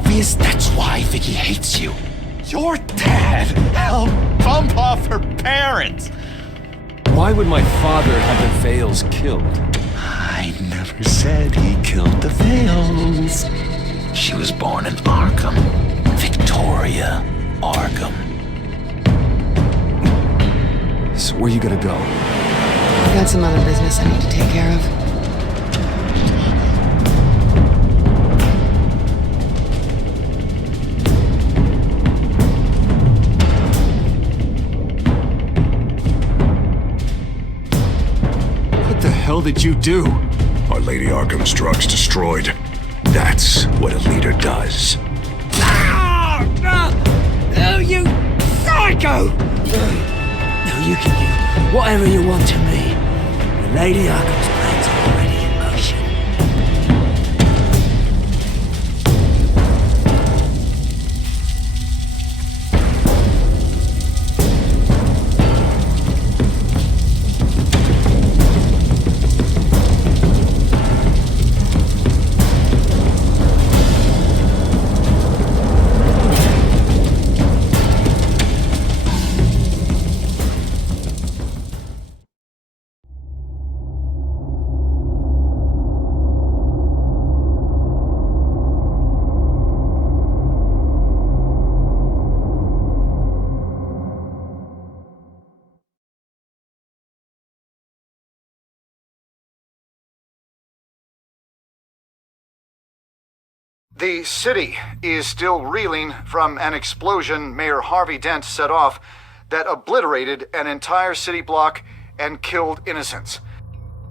obvious that's why Vicky hates you. Your dad helped bump off her parents. Why would my father have the Vales killed? I never said he killed the Vales. She was born in Arkham. Victoria Arkham. So where you gonna go? I got some other business I need to take care of. What the hell did you do? Our Lady Arkham's drugs destroyed. That's what a leader does. Oh, you psycho! Now you can do whatever you want to me. The Lady Arkham's plans are already in motion. The city is still reeling from an explosion Mayor Harvey Dent set off that obliterated an entire city block and killed innocents.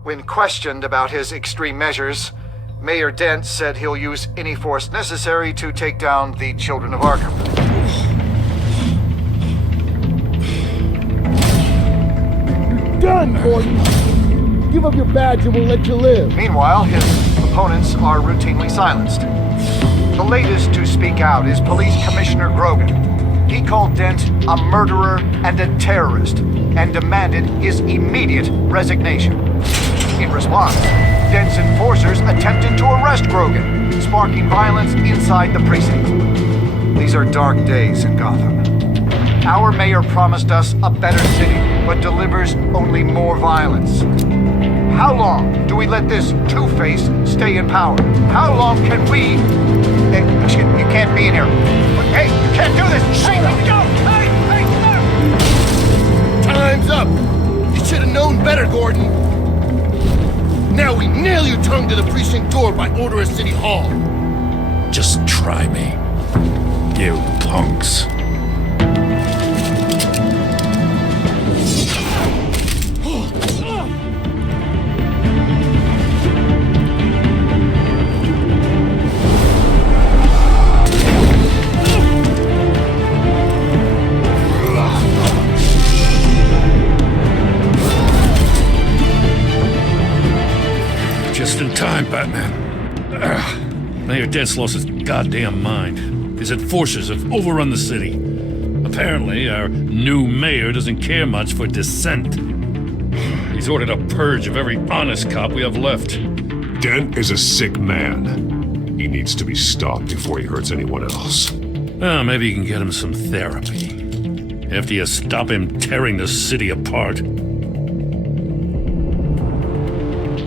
When questioned about his extreme measures, Mayor Dent said he'll use any force necessary to take down the Children of Arkham. Done, Gordon! Give up your badge and we'll let you live. Meanwhile, his opponents are routinely silenced. The latest to speak out is Police Commissioner Grogan. He called Dent a murderer and a terrorist and demanded his immediate resignation. In response, Dent's enforcers attempted to arrest Grogan, sparking violence inside the precinct. These are dark days in Gotham. Our mayor promised us a better city, but delivers only more violence. How long do we let this Two-Face stay in power? How long can we... Hey, you can't be in here. Hey, you can't do this! Hey, go! Hey, no! Time's up! You should have known better, Gordon. Now we nail you tongue to the precinct door by order of City Hall. Just try me, you punks. Just in time, Batman. Mayor Dent's lost his goddamn mind. His enforcers have overrun the city. Apparently, our new mayor doesn't care much for dissent. He's ordered a purge of every honest cop we have left. Dent is a sick man. He needs to be stopped before he hurts anyone else. Well, maybe you can get him some therapy. After you stop him tearing the city apart.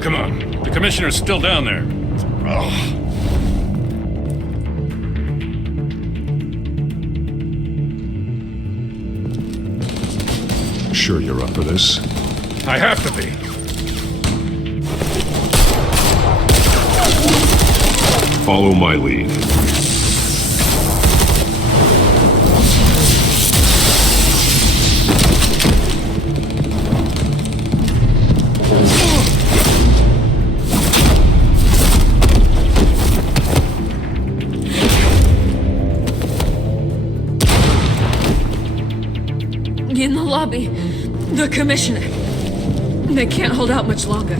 Come on. The commissioner's still down there. Oh. Sure you're up for this? I have to be. Follow my lead. In the lobby, the commissioner. They can't hold out much longer.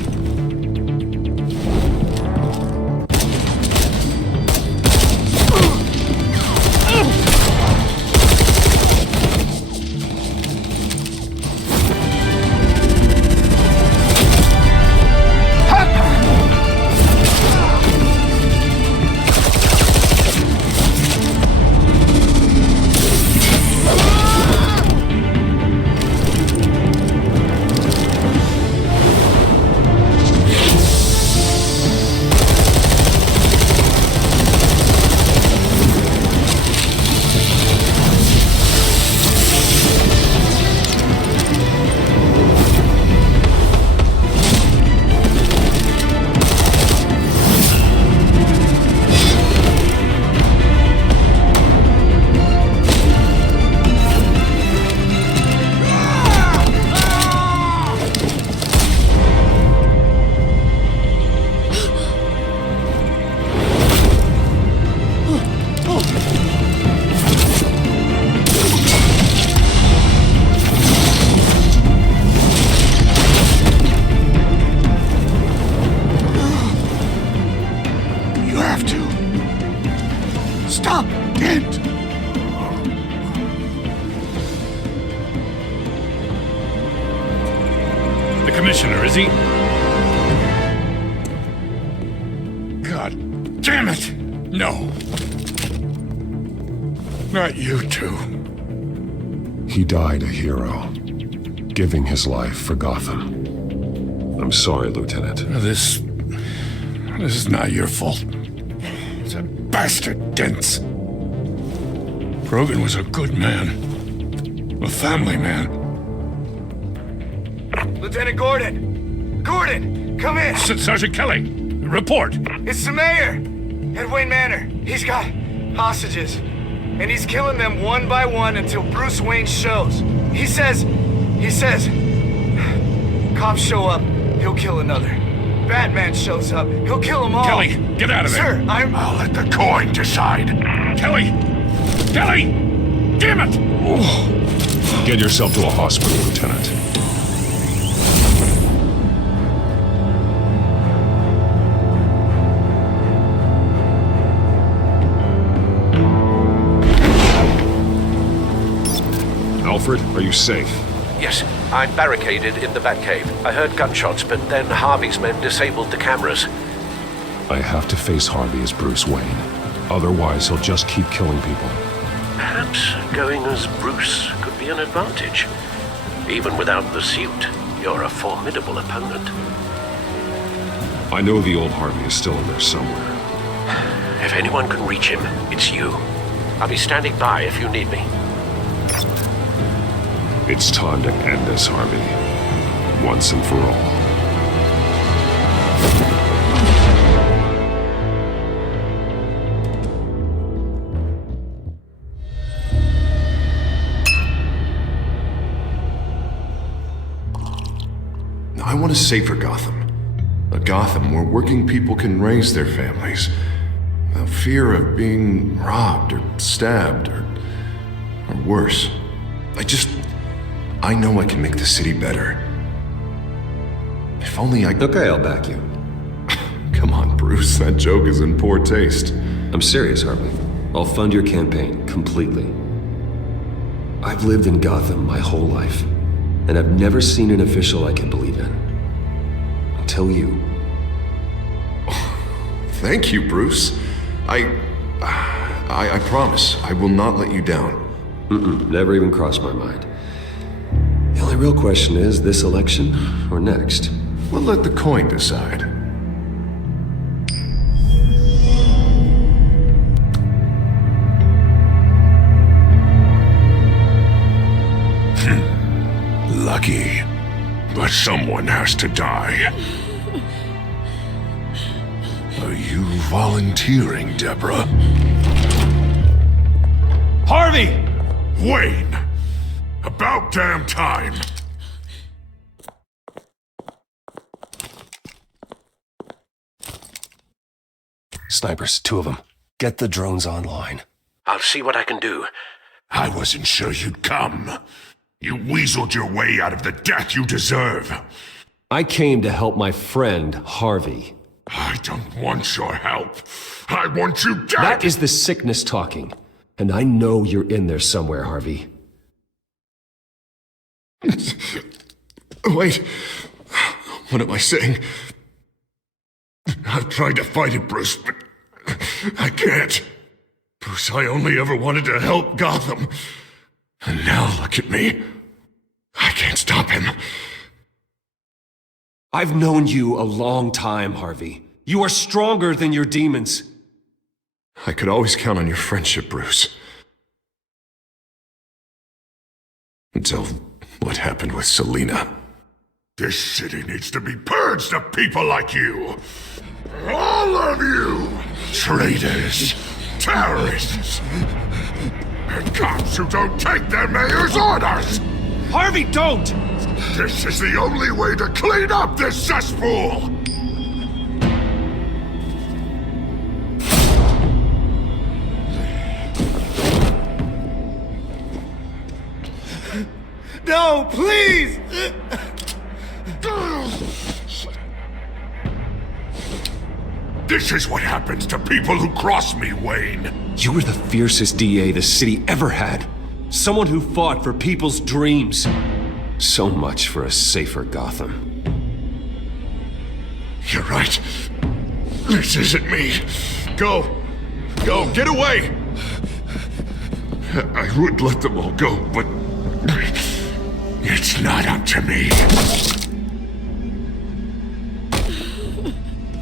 Stop! Dent! The commissioner, is he? God damn it! No. Not you two. He died a hero, giving his life for Gotham. I'm sorry, Lieutenant. This is not your fault. It's a bastard Dent's. Grogan was a good man. A family man. Lieutenant Gordon! Gordon, come in! Sergeant Kelly, report. It's the mayor! At Wayne Manor. He's got hostages. And he's killing them one by one until Bruce Wayne shows. He says, cops show up, he'll kill another. Batman shows up, he'll kill them all. Kelly, get out of there. Sir, I'll let the coin decide. Kelly! Kelly! Damn it! Get yourself to a hospital, Lieutenant. Alfred, are you safe? Yes, I'm barricaded in the Batcave. I heard gunshots, but then Harvey's men disabled the cameras. I have to face Harvey as Bruce Wayne. Otherwise, he'll just keep killing people. Perhaps going as Bruce could be an advantage. Even without the suit, you're a formidable opponent. I know the old Harvey is still in there somewhere. If anyone can reach him, it's you. I'll be standing by if you need me. It's time to end this, Harvey. Once and for all. I want a safer Gotham. A Gotham where working people can raise their families without fear of being robbed or stabbed or worse. I know I can make the city better. If only I... Okay, I'll back you. Come on, Bruce, that joke is in poor taste. I'm serious, Harvey. I'll fund your campaign, completely. I've lived in Gotham my whole life, and I've never seen an official I can believe in. Until you. Thank you, Bruce. I promise, I will not let you down. Never even crossed my mind. The only real question is, this election or next? We'll let the coin decide. Lucky. But someone has to die. Are you volunteering, Deborah? Harvey! Wayne! About damn time! Snipers, 2 of them. Get the drones online. I'll see what I can do. I wasn't sure you'd come. You weaseled your way out of the death you deserve. I came to help my friend, Harvey. I don't want your help. I want you dead! That is the sickness talking. And I know you're in there somewhere, Harvey. Wait. What am I saying? I've tried to fight it, Bruce, but I can't. Bruce, I only ever wanted to help Gotham. And now look at me. I can't stop him. I've known you a long time, Harvey. You are stronger than your demons. I could always count on your friendship, Bruce. Until what happened with Selina. This city needs to be purged of people like you. All of you! Traitors, terrorists, and cops who don't take their mayor's orders! Harvey, don't! This is the only way to clean up this cesspool! No, please! This is what happens to people who cross me, Wayne. You were the fiercest DA the city ever had. Someone who fought for people's dreams. So much for a safer Gotham. You're right. This isn't me. Go. Go, get away! I would let them all go, but it's not up to me.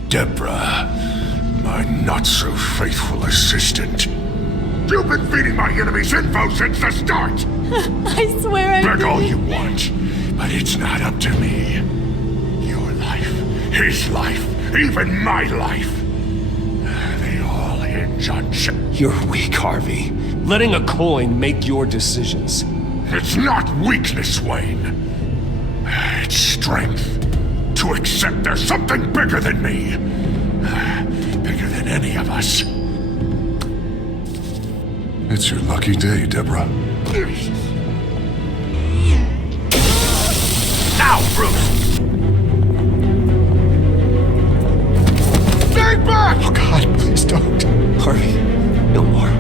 Deborah, my not-so-faithful assistant. You've been feeding my enemies info since the start! I swear I Beg all you want, but it's not up to me. Your life, his life, even my life. They all hinge on You're weak, Harvey. Letting a coin make your decisions. It's not weakness, Wayne. It's strength. To accept there's something bigger than me. Bigger than any of us. It's your lucky day, Deborah. Now, Bruce! Stay back! Oh, God, please don't. Harvey, no more.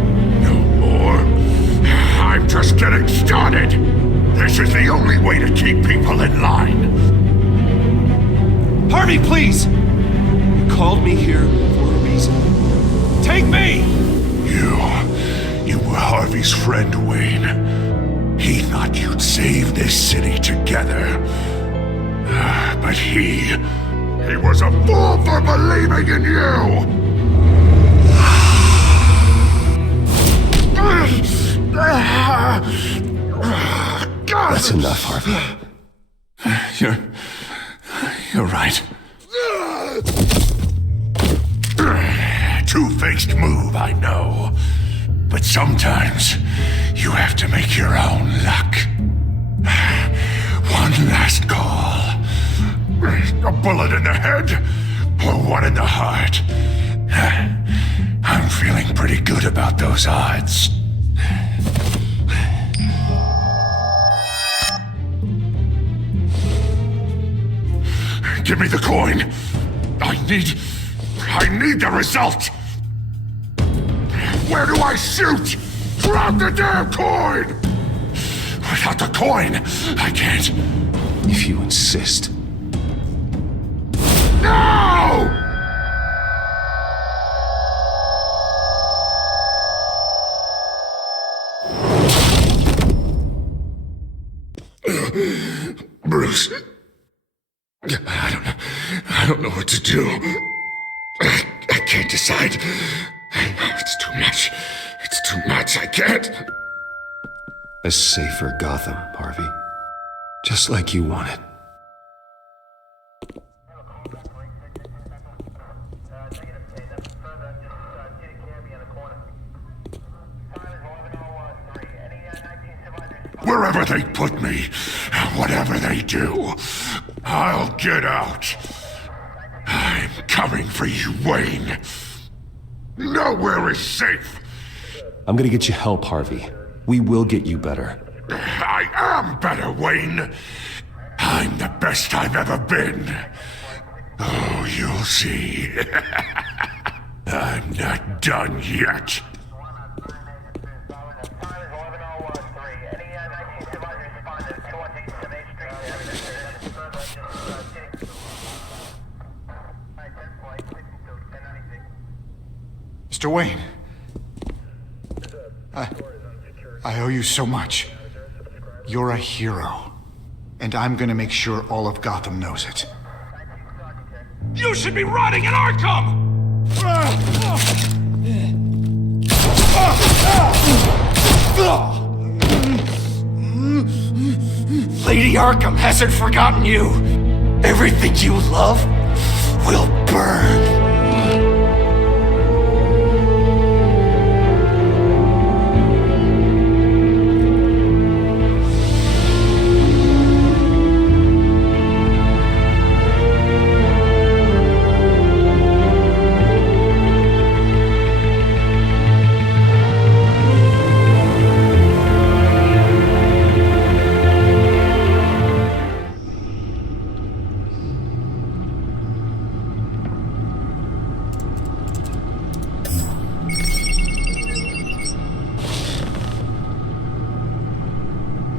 No more? I'm just getting started. This is the only way to keep people in line. Harvey, please! You called me here for a reason. Take me! You were Harvey's friend, Wayne. He thought you'd save this city together. But he was a fool for believing in you! That's enough, Harvey. You're right. Two-faced move, I know. But sometimes you have to make your own luck. One last call. A bullet in the head, or one in the heart. I'm feeling pretty good about those odds. Give me the coin. I need the result. Where do I shoot? Drop the damn coin! Without the coin, I can't. If you insist. No! Bruce. I don't know what to do. I can't decide. It's too much. It's too much. I can't. A safer Gotham, Harvey. Just like you wanted. Wherever they put me, whatever they do, I'll get out. I'm coming for you, Wayne. Nowhere is safe. I'm gonna get you help, Harvey. We will get you better. I am better, Wayne. I'm the best I've ever been. Oh, you'll see. I'm not done yet. Mr. Wayne, I owe you so much. You're a hero, and I'm gonna make sure all of Gotham knows it. You should be rotting in Arkham! Lady Arkham hasn't forgotten you. Everything you love will burn.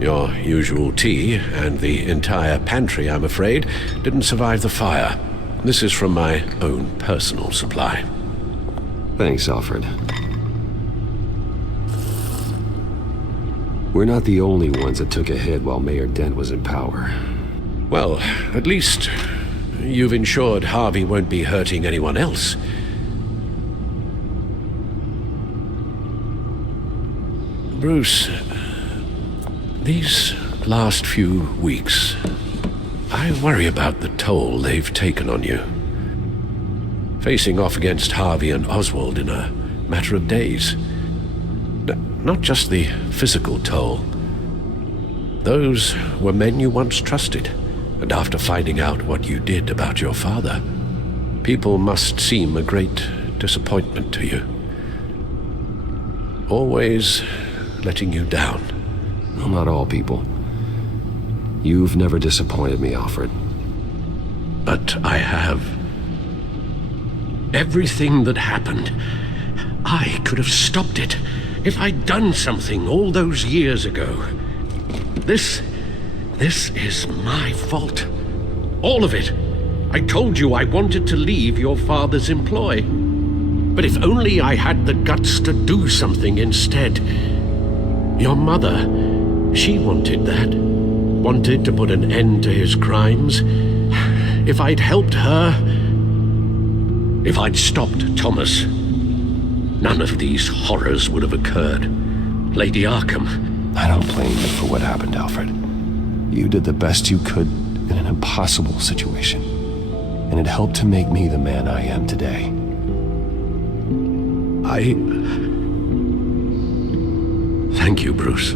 Your usual tea and the entire pantry, I'm afraid, didn't survive the fire. This is from my own personal supply. Thanks, Alfred. We're not the only ones that took a hit while Mayor Dent was in power. Well, at least you've ensured Harvey won't be hurting anyone else. Bruce, these last few weeks, I worry about the toll they've taken on you. Facing off against Harvey and Oswald in a matter of days. Not just the physical toll. Those were men you once trusted, and after finding out what you did about your father, people must seem a great disappointment to you. Always letting you down. Well, not all people. You've never disappointed me, Alfred. But I have. Everything that happened, I could have stopped it if I'd done something all those years ago. This is my fault. All of it. I told you I wanted to leave your father's employ. But if only I had the guts to do something instead. Your mother, she wanted that. Wanted to put an end to his crimes. If I'd helped her, if I'd stopped Thomas, none of these horrors would have occurred. Lady Arkham. I don't blame you for what happened, Alfred. You did the best you could in an impossible situation. And it helped to make me the man I am today. Thank you, Bruce.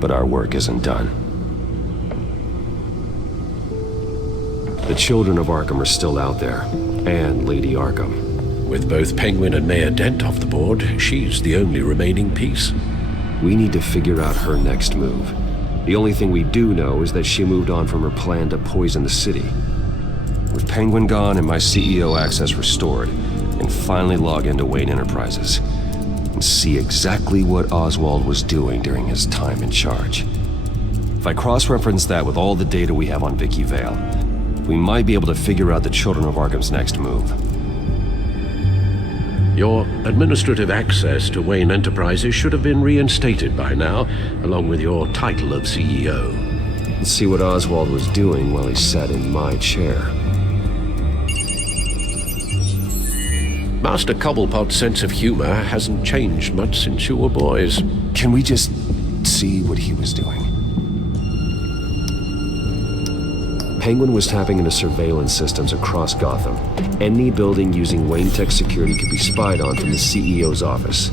But our work isn't done. The children of Arkham are still out there, and Lady Arkham. With both Penguin and Mayor Dent off the board, she's the only remaining piece. We need to figure out her next move. The only thing we do know is that she moved on from her plan to poison the city. With Penguin gone and my CEO access restored, and finally log into Wayne Enterprises and see exactly what Oswald was doing during his time in charge. If I cross-reference that with all the data we have on Vicky Vale, we might be able to figure out the Children of Arkham's next move. Your administrative access to Wayne Enterprises should have been reinstated by now, along with your title of CEO. Let's see what Oswald was doing while he sat in my chair. Master Cobblepot's sense of humor hasn't changed much since you were boys. Can we just see what he was doing? Penguin was tapping into surveillance systems across Gotham. Any building using Wayne Tech security could be spied on from the CEO's office.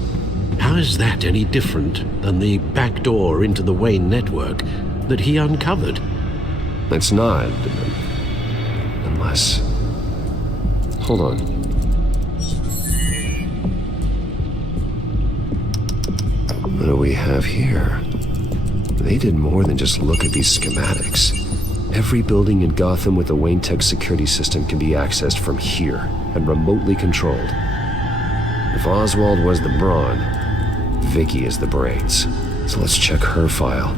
How is that any different than the back door into the Wayne network that he uncovered? It's not. Unless... Hold on. What do we have here? They did more than just look at these schematics. Every building in Gotham with a Wayne Tech security system can be accessed from here and remotely controlled. If Oswald was the brawn, Vicky is the brains. So let's check her file.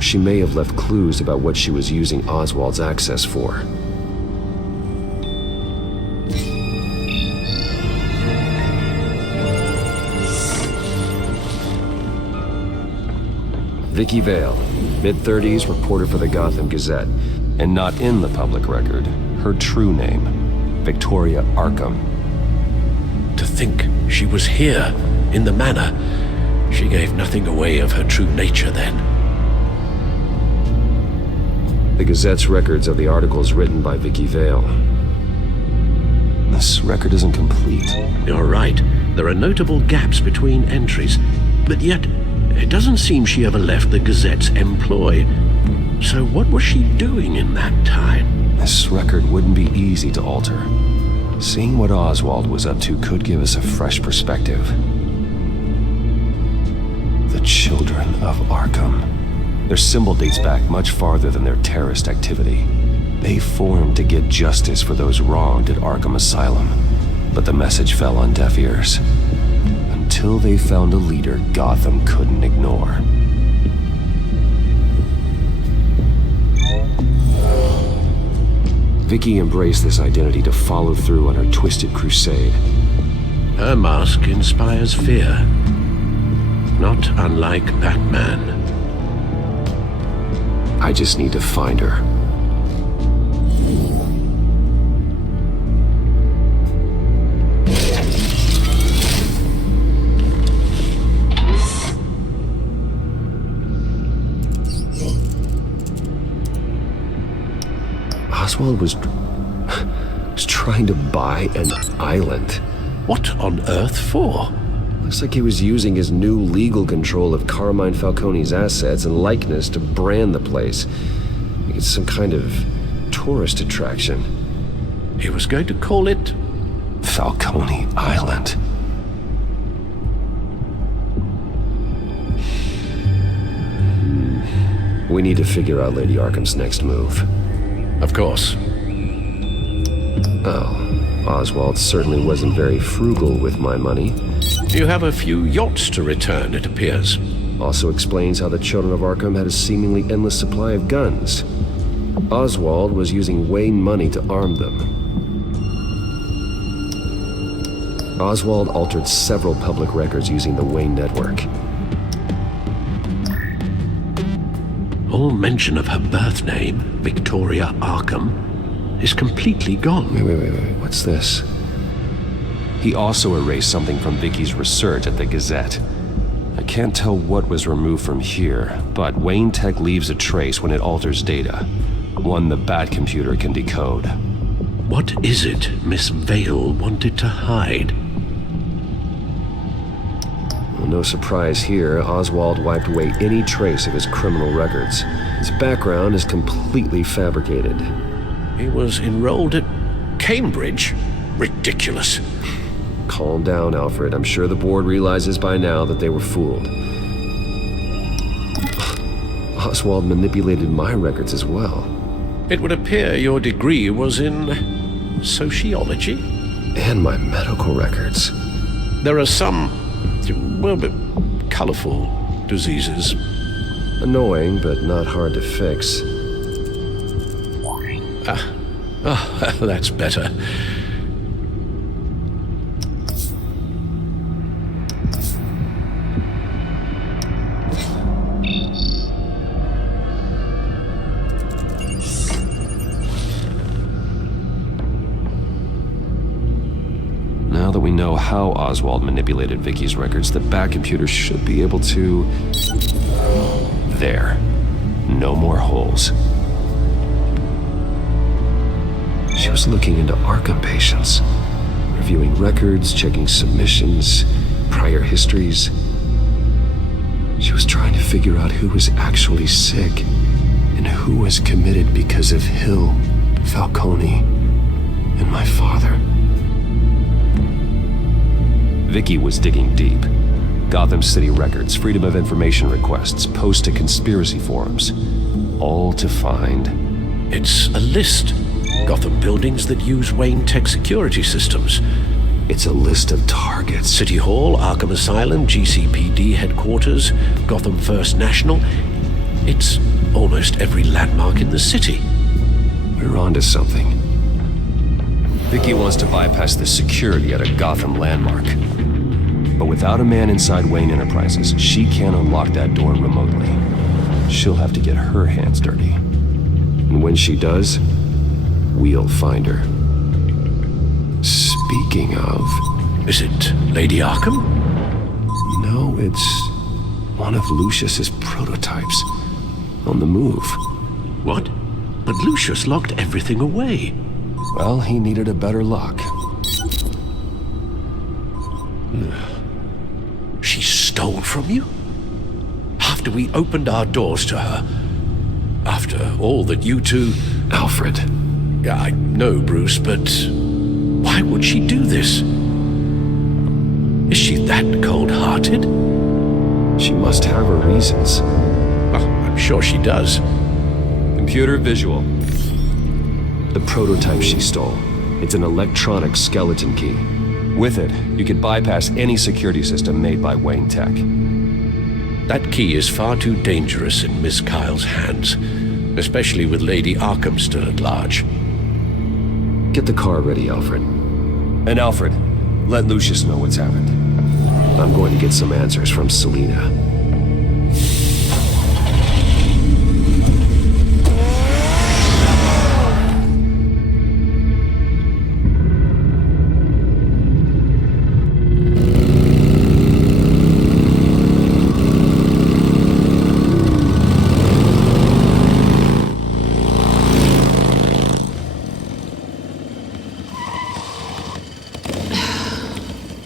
She may have left clues about what she was using Oswald's access for. Vicky Vale, mid-30s, reporter for the Gotham Gazette, and not in the public record, her true name, Victoria Arkham. To think she was here, in the manor. She gave nothing away of her true nature then. The Gazette's records of the articles written by Vicky Vale. This record isn't complete. You're right. There are notable gaps between entries, but yet it doesn't seem she ever left the Gazette's employ. So what was she doing in that time? This record wouldn't be easy to alter. Seeing what Oswald was up to could give us a fresh perspective. The Children of Arkham. Their symbol dates back much farther than their terrorist activity. They formed to get justice for those wronged at Arkham Asylum, but the message fell on deaf ears. Until until they found a leader Gotham couldn't ignore. Vicky embraced this identity to follow through on her twisted crusade. Her mask inspires fear. Not unlike Batman. I just need to find her. Oswald was trying to buy an island. What on earth for? Looks like he was using his new legal control of Carmine Falcone's assets and likeness to brand the place. Like it's some kind of tourist attraction. He was going to call it Falcone Island. We need to figure out Lady Arkham's next move. Of course. Oh, Oswald certainly wasn't very frugal with my money. You have a few yachts to return, it appears. Also explains how the Children of Arkham had a seemingly endless supply of guns. Oswald was using Wayne money to arm them. Oswald altered several public records using the Wayne network. All mention of her birth name, Victoria Arkham, is completely gone. Wait, what's this? He also erased something from Vicky's research at the Gazette. I can't tell what was removed from here, but Wayne Tech leaves a trace when it alters data. One the Bat computer can decode. What is it Miss Vale wanted to hide? Well, no surprise here, Oswald wiped away any trace of his criminal records. His background is completely fabricated. He was enrolled at Cambridge? Ridiculous. Calm down, Alfred. I'm sure the board realizes by now that they were fooled. Oswald manipulated my records as well. It would appear your degree was in sociology? And my medical records. There are some, well, colorful diseases. Annoying, but not hard to fix. That's better. Now that we know how Oswald manipulated Vicky's records, the Bat computer should be able to... There. No more holes. She was looking into Arkham patients, reviewing records, checking submissions, prior histories. She was trying to figure out who was actually sick and who was committed because of Hill, Falcone, and my father. Vicky was digging deep. Gotham City records, Freedom of Information requests, posts to conspiracy forums. All to find... It's a list. Gotham buildings that use Wayne Tech security systems. It's a list of targets. City Hall, Arkham Asylum, GCPD headquarters, Gotham First National. It's almost every landmark in the city. We're onto something. Vicky wants to bypass the security at a Gotham landmark. But without a man inside Wayne Enterprises, she can't unlock that door remotely. She'll have to get her hands dirty. And when she does, we'll find her. Speaking of... Is it Lady Arkham? No, it's one of Lucius's prototypes. On the move. What? But Lucius locked everything away. Well, he needed a better lock. She stole from you? After we opened our doors to her? After all that you two... Alfred. Yeah, I know, Bruce, but why would she do this? Is she that cold-hearted? She must have her reasons. Well, I'm sure she does. Computer visual. The prototype she stole. It's an electronic skeleton key. With it, you could bypass any security system made by Wayne Tech. That key is far too dangerous in Miss Kyle's hands, especially with Lady Arkham still at large. Get the car ready, Alfred. And Alfred, let Lucius know what's happened. I'm going to get some answers from Selina.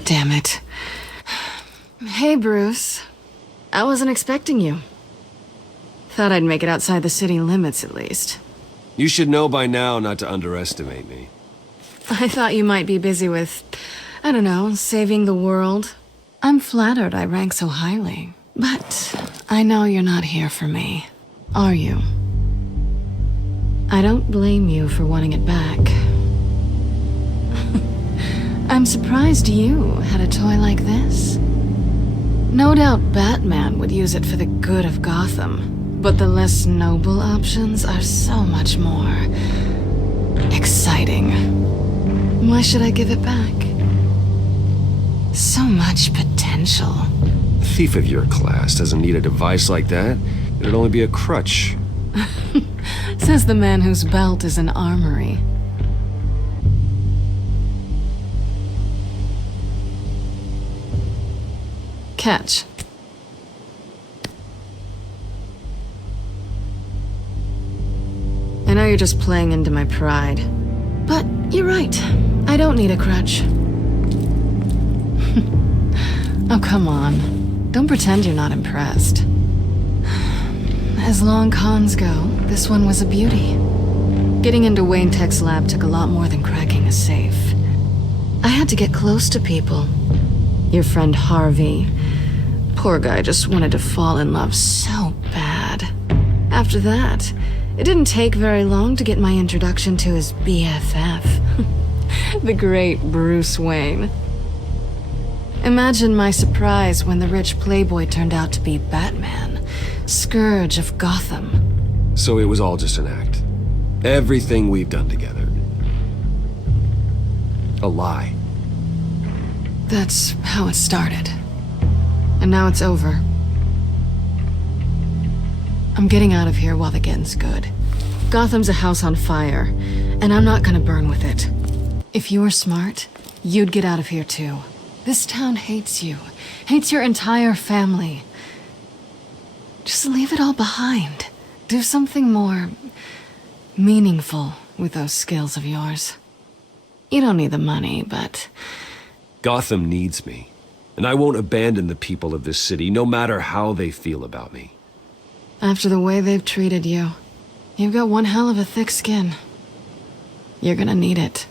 Damn it. Hey, Bruce. I wasn't expecting you. Thought I'd make it outside the city limits, at least. You should know by now not to underestimate me. I thought you might be busy with, I don't know, saving the world. I'm flattered I rank so highly. But I know you're not here for me, are you? I don't blame you for wanting it back. I'm surprised you had a toy like this. No doubt Batman would use it for the good of Gotham, but the less noble options are so much more exciting. Why should I give it back? So much potential. A thief of your class doesn't need a device like that. It'd only be a crutch. Says the man whose belt is an armory. Catch. I know you're just playing into my pride, but you're right. I don't need a crutch. Oh, come on. Don't pretend you're not impressed. As long cons go, this one was a beauty. Getting into Wayne Tech's lab took a lot more than cracking a safe. I had to get close to people. Your friend Harvey. Poor guy just wanted to fall in love so bad. After that, it didn't take very long to get my introduction to his BFF. The great Bruce Wayne. Imagine my surprise when the rich playboy turned out to be Batman, Scourge of Gotham. So it was all just an act. Everything we've done together. A lie. That's how it started. And now it's over. I'm getting out of here while the getting's good. Gotham's a house on fire, and I'm not gonna burn with it. If you were smart, you'd get out of here too. This town hates you, hates your entire family. Just leave it all behind. Do something more meaningful with those skills of yours. You don't need the money, but Gotham needs me, and I won't abandon the people of this city, no matter how they feel about me. after the way they've treated you, you've got one hell of a thick skin. You're gonna need it.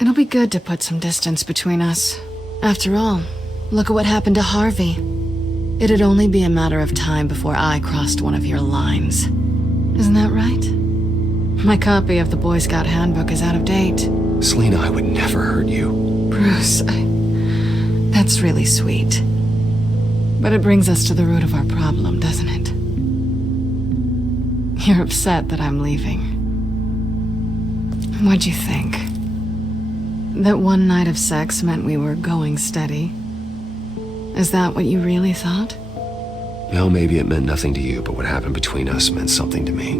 It'll be good to put some distance between us. After all, look at what happened to Harvey. It'd only be a matter of time before I crossed one of your lines. Isn't that right? My copy of the Boy Scout Handbook is out of date. Selina, I would never hurt you. Bruce, that's really sweet. But it brings us to the root of our problem, doesn't it? You're upset that I'm leaving. What'd you think? That one night of sex meant we were going steady? Is that what you really thought? Well, maybe it meant nothing to you, but what happened between us meant something to me.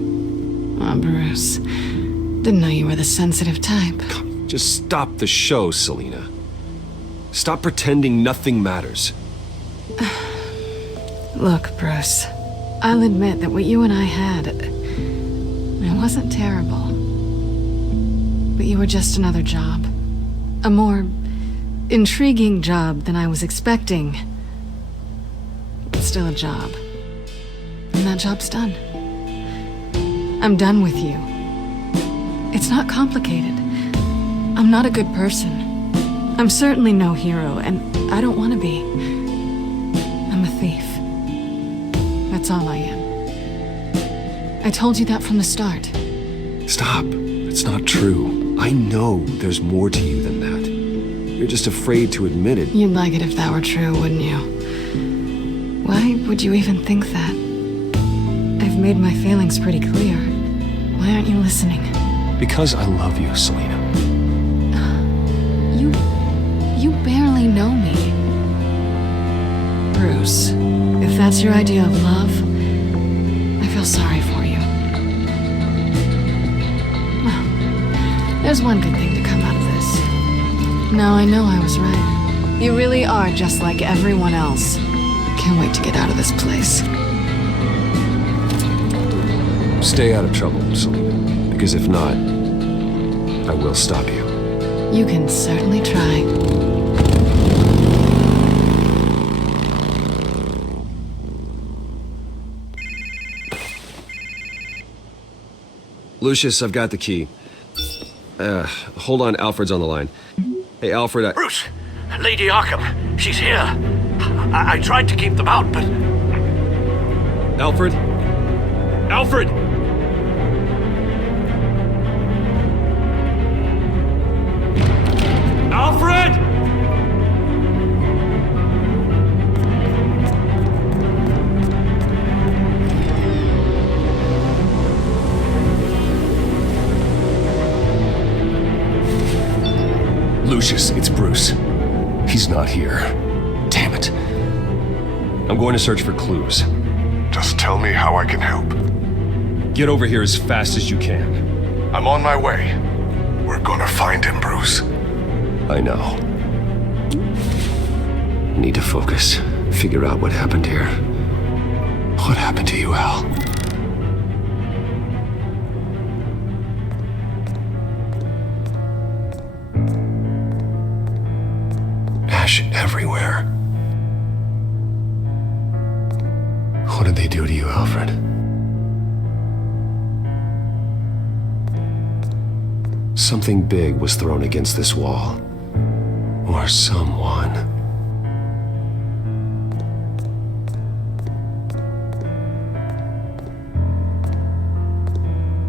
Oh, Bruce. Didn't know you were the sensitive type. Just stop the show, Selina. Stop pretending nothing matters. Look, Bruce. I'll admit that what you and I had, it wasn't terrible. But you were just another job. A more intriguing job than I was expecting. But still a job. And that job's done. I'm done with you. It's not complicated. I'm not a good person. I'm certainly no hero, and I don't want to be. I'm a thief. That's all I am. I told you that from the start. Stop. It's not true. I know there's more to you than that. You're just afraid to admit it. You'd like it if that were true, wouldn't you? Why would you even think that? I've made my feelings pretty clear. Why aren't you listening? Because I love you, Selena. You barely know me. Bruce, if that's your idea of love, I feel sorry for you. Well, there's one good thing to come out of this. Now I know I was right. You really are just like everyone else. Can't wait to get out of this place. Stay out of trouble, Selena. Because if not, I will stop you. You can certainly try. Lucius, I've got the key. Hold on, Alfred's on the line. Hey, Alfred, Bruce! Lady Arkham, she's here. I tried to keep them out, but... Alfred? Alfred! Alfred! Lucius, it's Bruce. He's not here. Damn it. I'm going to search for clues. Just tell me how I can help. Get over here as fast as you can. I'm on my way. We're gonna find him, Bruce. I know. Need to focus. Figure out what happened here. What happened to you, Al? Ash everywhere. What did they do to you, Alfred? Something big was thrown against this wall. Or someone.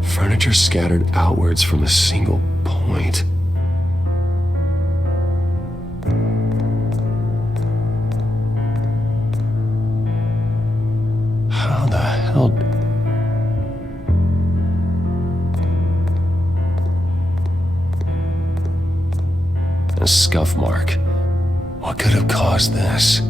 Furniture scattered outwards from a single point. How the hell... A scuff mark. What could have caused this?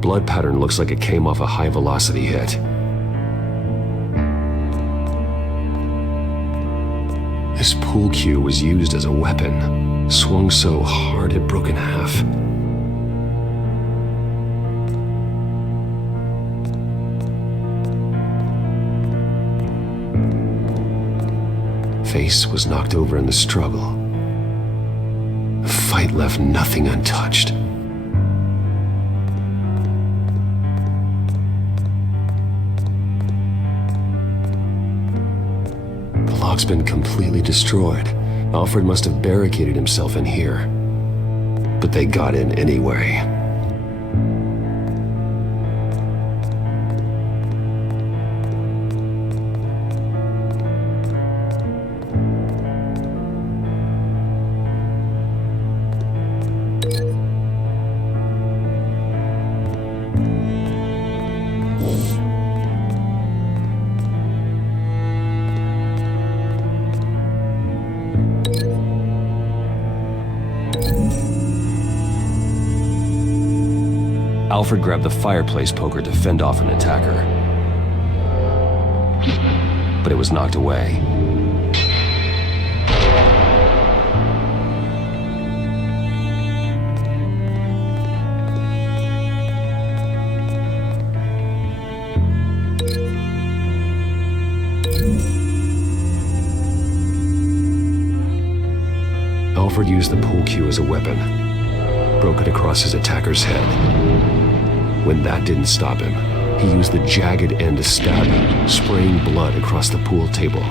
Blood pattern looks like it came off a high-velocity hit. This pool cue was used as a weapon, swung so hard it broke in half. Face was knocked over in the struggle. The fight left nothing untouched. The lock's been completely destroyed. Alfred must have barricaded himself in here. But they got in anyway. Alfred grabbed the fireplace poker to fend off an attacker. But it was knocked away. Alfred used the pool cue as a weapon, broke it across his attacker's head. When that didn't stop him, he used the jagged end to stab him, spraying blood across the pool table.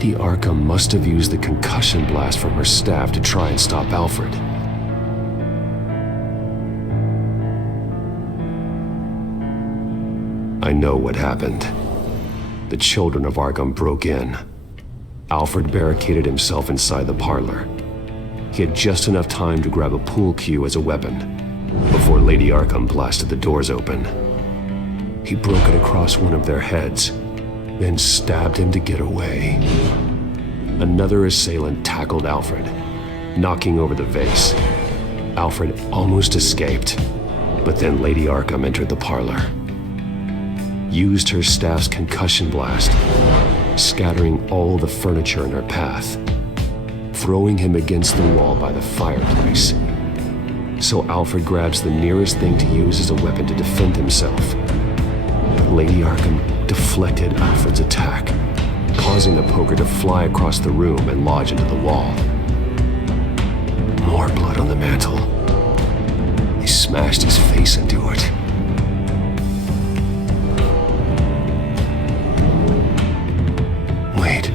Lady Arkham must have used the concussion blast from her staff to try and stop Alfred. I know what happened. The children of Arkham broke in. Alfred barricaded himself inside the parlor. He had just enough time to grab a pool cue as a weapon before Lady Arkham blasted the doors open. He broke it across one of their heads, then stabbed him to get away. Another assailant tackled Alfred, knocking over the vase. Alfred almost escaped, but then Lady Arkham entered the parlor, used her staff's concussion blast, scattering all the furniture in her path, throwing him against the wall by the fireplace. So Alfred grabs the nearest thing to use as a weapon to defend himself. But Lady Arkham deflected Alfred's attack, causing the poker to fly across the room and lodge into the wall. More blood on the mantel. He smashed his face into it. Wait,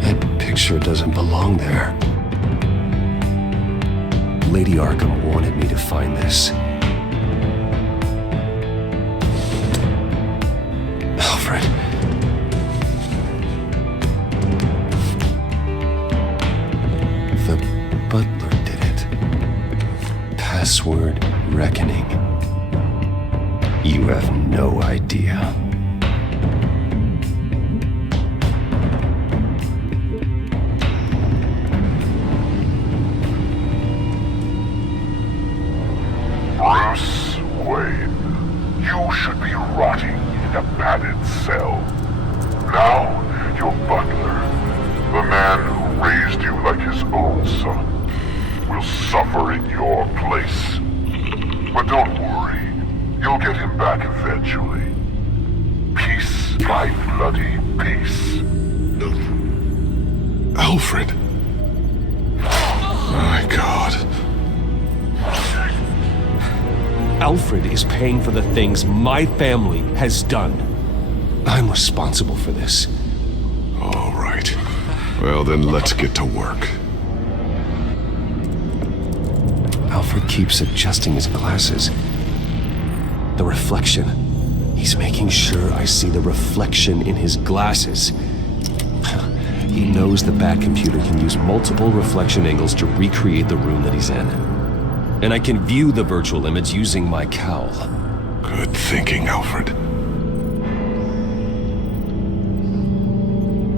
that picture doesn't belong there. Lady Arkham wanted me to find this. Alfred. The butler did it. Password reckoning. You have no idea. Bruce Wayne, you should be rotting in a padded cell. Now, your butler, the man who raised you like his own son, will suffer in your place. But don't worry, you'll get him back eventually. Piece by bloody piece. Alfred. My God. Alfred is paying for the things my family has done. I'm responsible for this. All right. Well, then let's get to work. Alfred keeps adjusting his glasses. The reflection. He's making sure I see the reflection in his glasses. He knows the Bat-computer can use multiple reflection angles to recreate the room that he's in. And I can view the virtual image using my cowl. Good thinking, Alfred.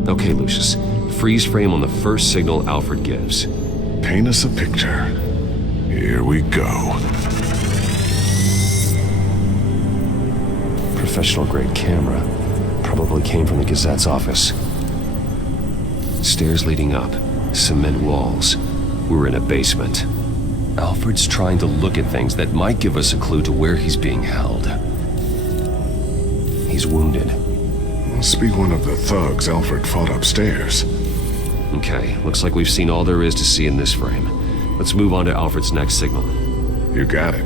Okay, Lucius. Freeze frame on the first signal Alfred gives. Paint us a picture. Here we go. Professional-grade camera. Probably came from the Gazette's office. Stairs leading up. Cement walls. We're in a basement. Alfred's trying to look at things that might give us a clue to where he's being held. He's wounded. Must be one of the thugs Alfred fought upstairs. Okay, looks like we've seen all there is to see in this frame. Let's move on to Alfred's next signal. You got it.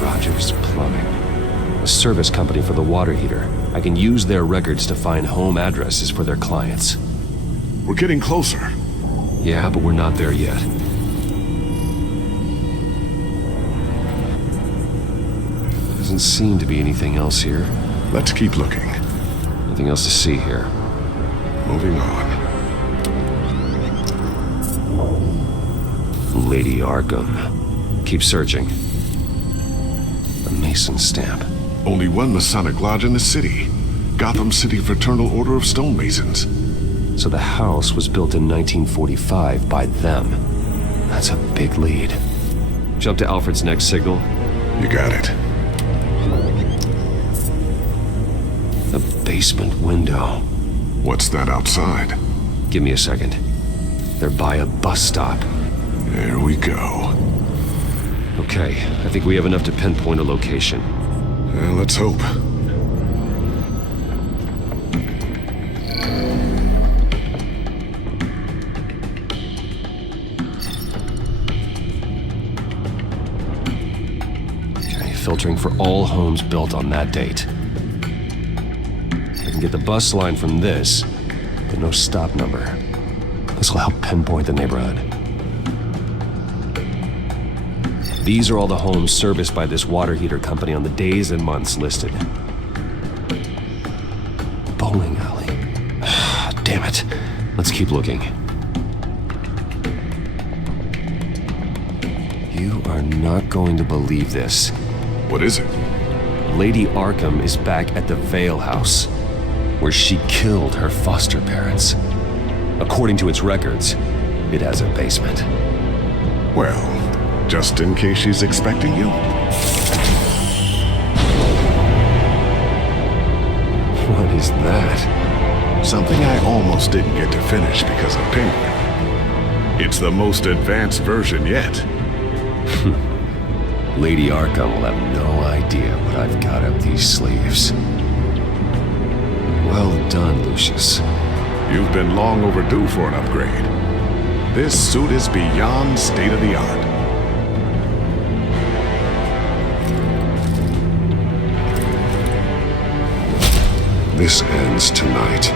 Rogers Plumbing. A service company for the water heater. I can use their records to find home addresses for their clients. We're getting closer. Yeah, but we're not there yet. Doesn't seem to be anything else here. Let's keep looking. Nothing else to see here. Moving on. Lady Arkham. Keep searching. A Mason stamp. Only one Masonic lodge in the city. Gotham City Fraternal Order of Stonemasons. So the house was built in 1945 by them. That's a big lead. Jump to Alfred's next signal. You got it. The basement window. What's that outside? Give me a second. They're by a bus stop. There we go. Okay, I think we have enough to pinpoint a location. Let's hope. monitoring for all homes built on that date. I can get the bus line from this, but no stop number. This will help pinpoint the neighborhood. These are all the homes serviced by this water heater company on the days and months listed. Bowling alley. Damn it. Let's keep looking. You are not going to believe this. What is it? Lady Arkham is back at the Vale House, where she killed her foster parents. According to its records, it has a basement. Well, just in case she's expecting you? What is that? Something I almost didn't get to finish because of Penguin. It's the most advanced version yet. Lady Arkham will have no idea what I've got up these sleeves. Well done, Lucius. You've been long overdue for an upgrade. This suit is beyond state-of-the-art. This ends tonight.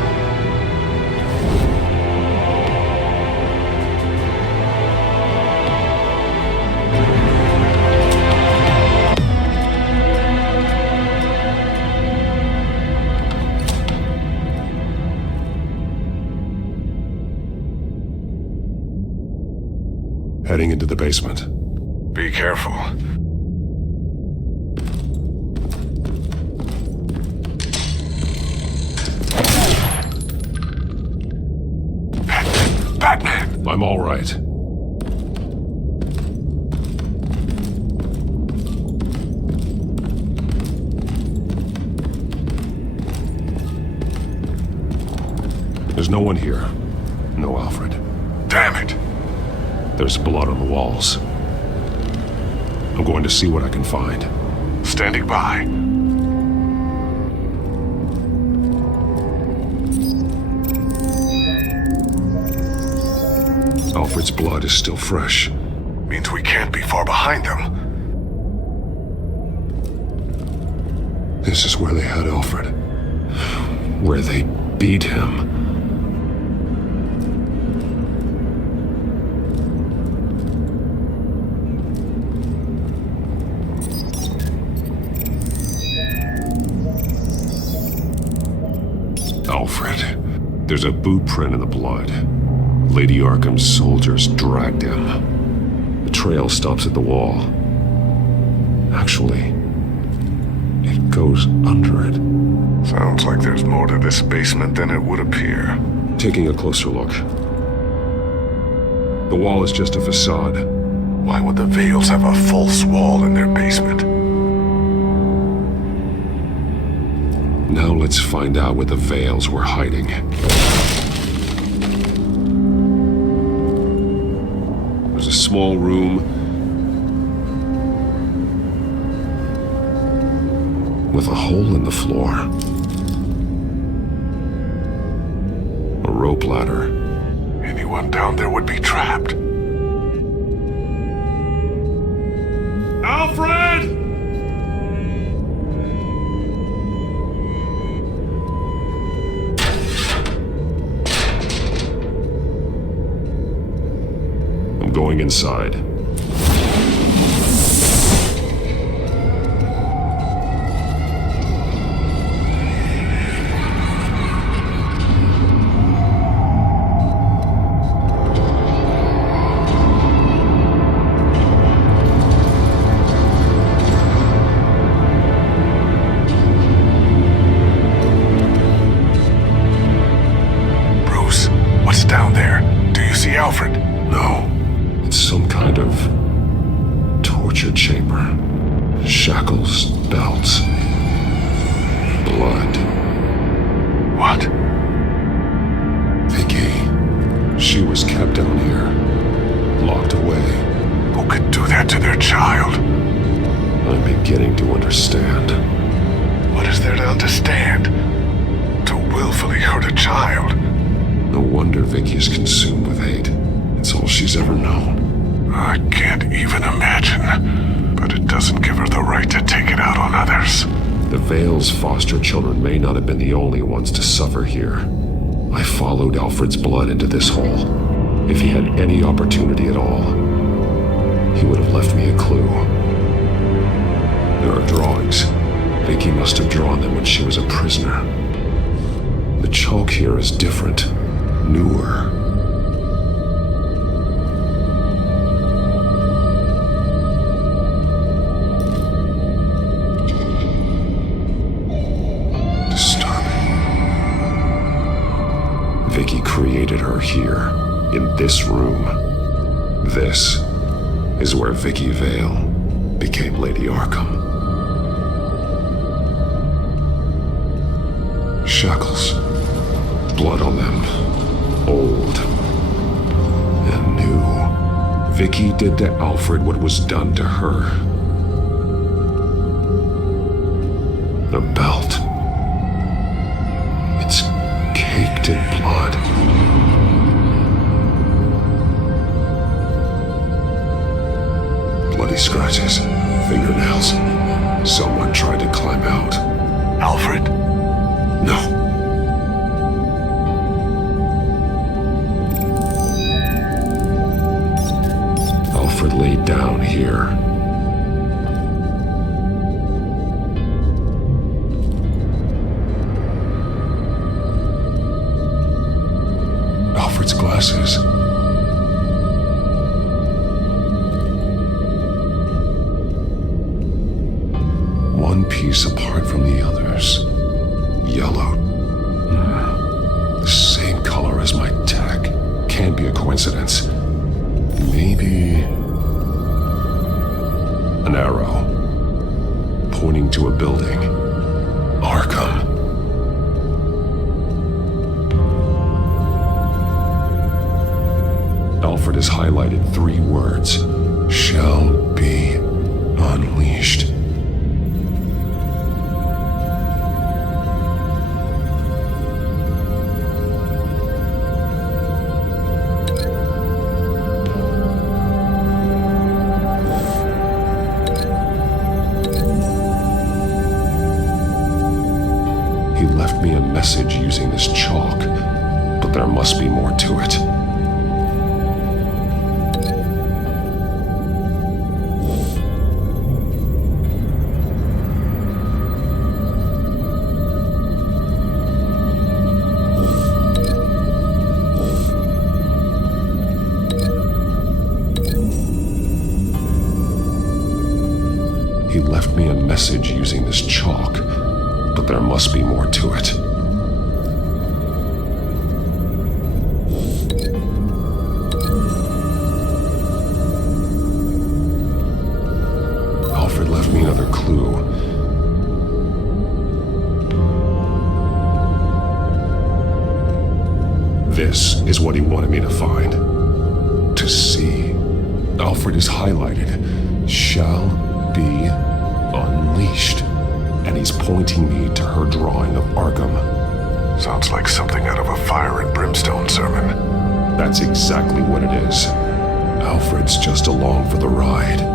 Heading into the basement. Be careful. Batman! I'm all right. There's no one here. No Alfred. Damn it! There's blood on the walls. I'm going to see what I can find. Standing by. Alfred's blood is still fresh. Means we can't be far behind them. This is where they had Alfred. Where they beat him. Alfred. There's a boot print in the blood. Lady Arkham's soldiers dragged him. The trail stops at the wall. Actually, it goes under it. Sounds like there's more to this basement than it would appear. Taking a closer look. The wall is just a facade. Why would the Vales have a false wall in their basement? Now let's find out where the Vales were hiding. There's a small room with a hole in the floor. A rope ladder. Anyone down there would be trapped. Alfred! I'm going inside. Bruce, what's down there? Do you see Alfred? No. It's some kind of torture chamber. Shackles, belts, blood. What? Vicky. She was kept down here, locked away. Who could do that to their child? I'm beginning to understand. What is there to understand? To willfully hurt a child? No wonder Vicky is consumed with hate. It's all she's ever known. I can't even imagine, but it doesn't give her the right to take it out on others. The Vale's foster children may not have been the only ones to suffer here. I followed Alfred's blood into this hole. If he had any opportunity at all, he would have left me a clue. There are drawings. Vicky must have drawn them when she was a prisoner. The chalk here is different, newer. Vicky created her here, in this room. This is where Vicky Vale became Lady Arkham. Shackles. Blood on them. Old. And new. Vicky did to Alfred what was done to her. The belt. It's caked in blood. Bloody scratches, fingernails. Someone tried to climb out. Alfred? No. Alfred laid down here. Alfred's glasses. One piece apart from the others. Yellow. The same color as my tag. Can't be a coincidence. Maybe an arrow pointing to a building. Arkham. Alfred has highlighted 3 words. Shall be unleashed. He left me a message using this chalk, but there must be more to it. He left me a message using this chalk, but there must be more to it. Alfred left me another clue. This is what he wanted me to find. To see. Alfred is highlighted. Shall be unleashed. And he's pointing me to her drawing of Arkham. Sounds like something out of a fire and brimstone sermon. That's exactly what it is. Alfred's just along for the ride.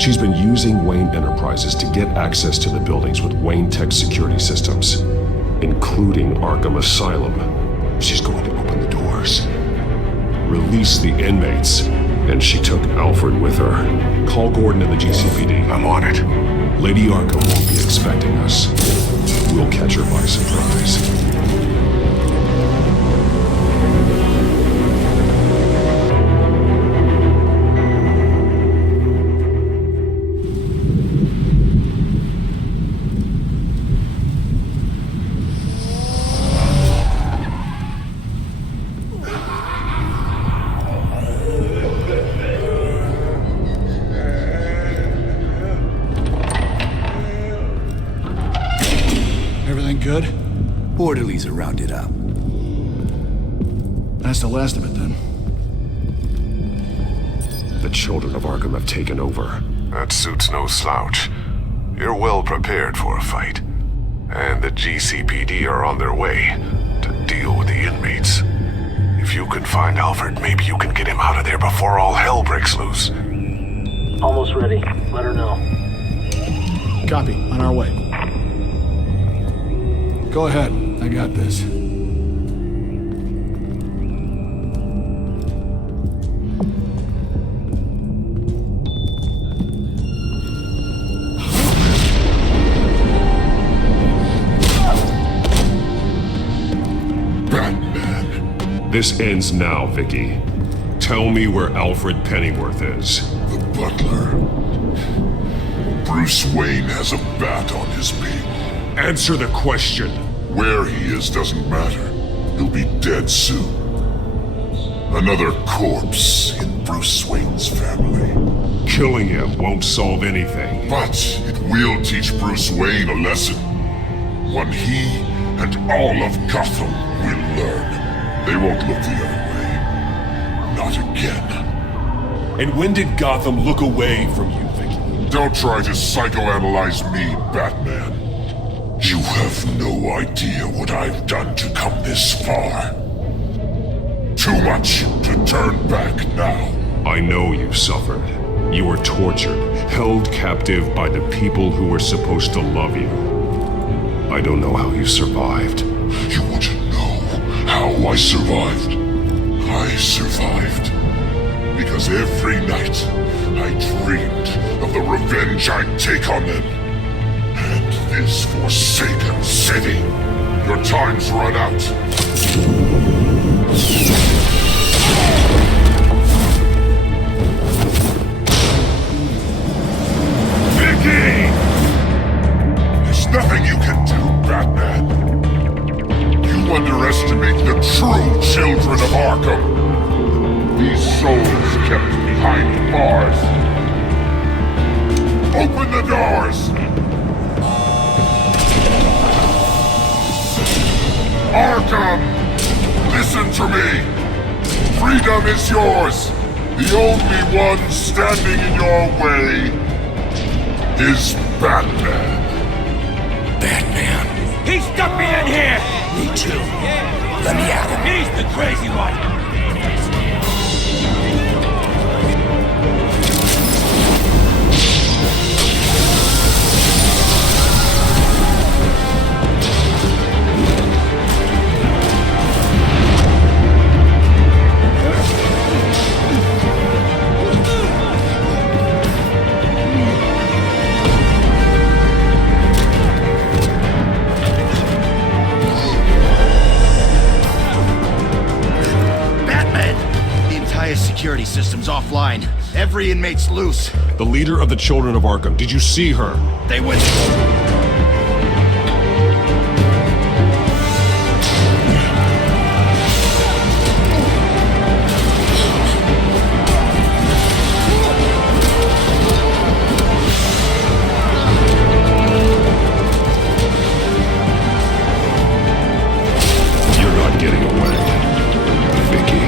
She's been using Wayne Enterprises to get access to the buildings with Wayne Tech security systems, including Arkham Asylum. She's going to open the doors, release the inmates, and she took Alfred with her. Call Gordon and the GCPD. I'm on it. Lady Arkham won't be expecting us. We'll catch her by surprise. Good? Orderlies are rounded up. That's the last of it, then. The children of Arkham have taken over. That suit's no slouch. You're well prepared for a fight. And the GCPD are on their way to deal with the inmates. If you can find Alfred, maybe you can get him out of there before all hell breaks loose. Almost ready. Let her know. Copy. On our way. Go ahead. I got this. This ends now, Vicky. Tell me where Alfred Pennyworth is. The butler. Bruce Wayne has a bat on his beam. Answer the question. Where he is doesn't matter. He'll be dead soon. Another corpse in Bruce Wayne's family. Killing him won't solve anything. But it will teach Bruce Wayne a lesson. One he and all of Gotham will learn. They won't look the other way. Not again. And when did Gotham look away from you, Vicky? Don't try to psychoanalyze me, Batman. You have no idea what I've done to come this far. Too much to turn back now. I know you suffered. You were tortured, held captive by the people who were supposed to love you. I don't know how you survived. You want to know how I survived? I survived because every night I dreamed of the revenge I'd take on them. And this forsaken city. Your time's run out. Vicky! There's nothing you can do, Batman. You underestimate the true children of Arkham. These souls kept behind bars. Open the doors! Arkham! Listen to me! Freedom is yours! The only one standing in your way is Batman. Batman. He stuck me in here! Me too. Let me at him. He's the crazy one! Security system's offline. Every inmate's loose. The leader of the Children of Arkham, did you see her? They went... You're not getting away, Vicky.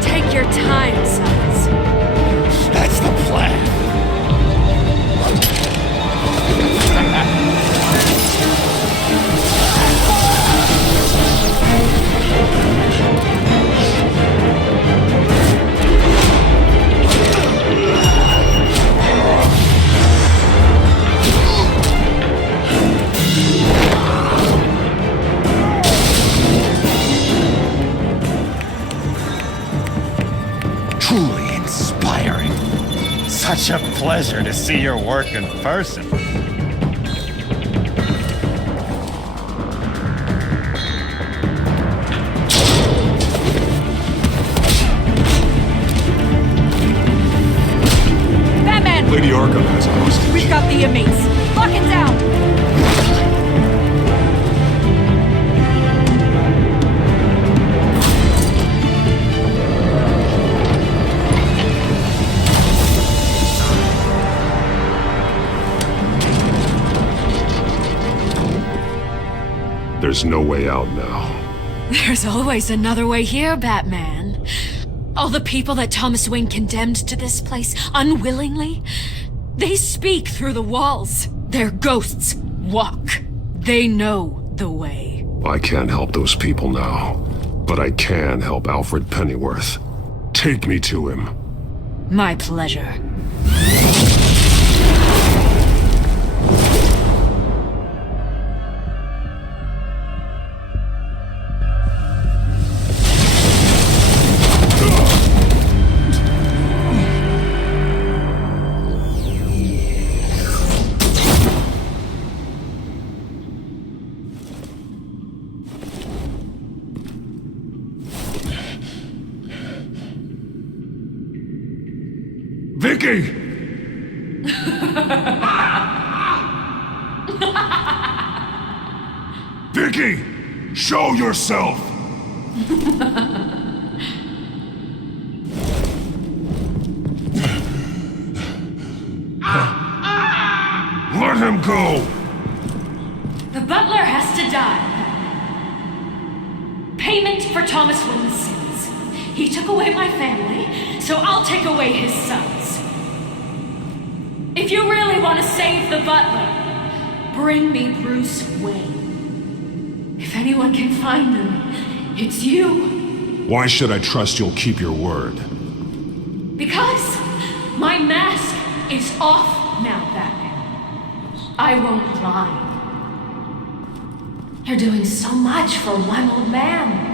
Take your time, sons. That's the plan. Truly inspiring. Such a pleasure to see your work in person. Batman! Lady Arkham has a hostage. We've got the inmates. Lock it down! There's no way out now. There's always another way here, Batman. All the people that Thomas Wayne condemned to this place unwillingly, they speak through the walls. Their ghosts walk. They know the way. I can't help those people now, but I can help Alfred Pennyworth. Take me to him. My pleasure. Vicky! Vicky! Show yourself! Let him go! The butler has to die. Payment for Thomas Wayne's sins. He took away my family, so I'll take away his sons. If you really want to save the butler, bring me Bruce Wayne. If anyone can find him, it's you. Why should I trust you'll keep your word? Because my mask is off now, Batman. I won't lie. You're doing so much for one old man.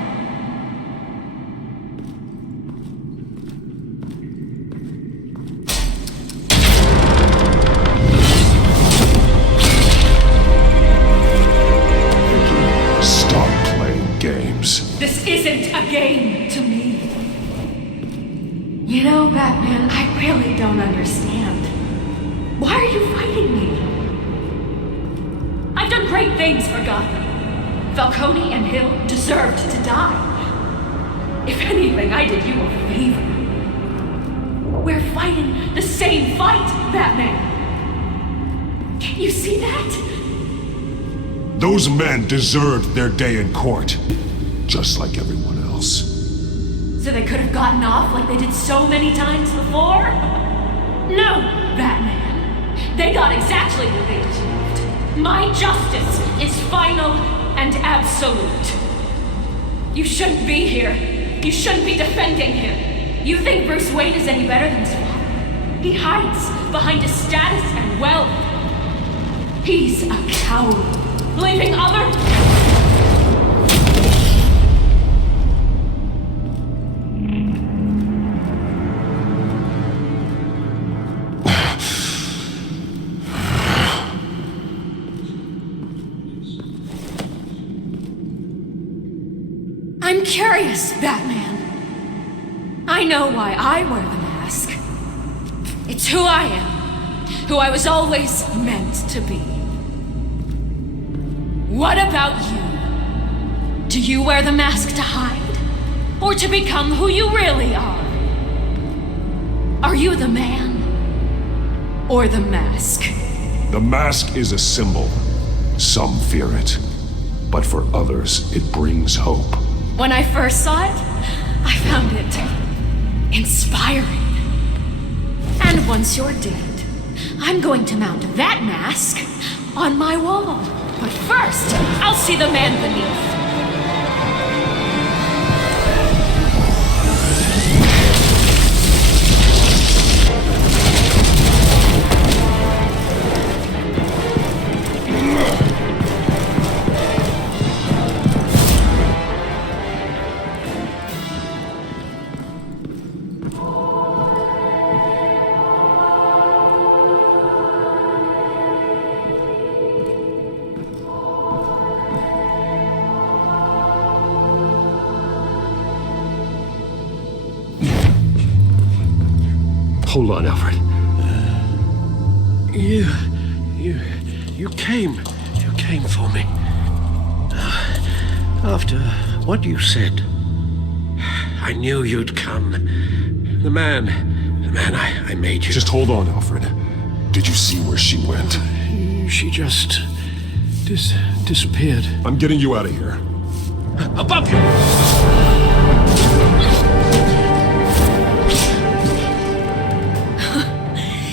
This isn't a game to me. You know, Batman, I really don't understand. Why are you fighting me? I've done great things for Gotham. Falcone and Hill deserved to die. If anything, I did you a favor. We're fighting the same fight, Batman. Can't you see that? Those men deserved their day in court. Just like everyone else. So they could have gotten off like they did so many times before? No, Batman. They got exactly what they deserved. My justice is final and absolute. You shouldn't be here. You shouldn't be defending him. You think Bruce Wayne is any better than his father? He hides behind his status and wealth. He's a coward, leaving other... I'm curious, Batman. I know why I wear the mask. It's who I am. Who I was always meant to be. What about you? Do you wear the mask to hide? Or to become who you really are? Are you the man? Or the mask? The mask is a symbol. Some fear it. But for others, it brings hope. When I first saw it, I found it inspiring. And once you're dead, I'm going to mount that mask on my wall. But first, I'll see the man beneath. Hold on, Alfred. You came for me. After what you said, I knew you'd come. The man I made you. Just hold on, Alfred. Did you see where she went? She just disappeared. I'm getting you out of here. Above you!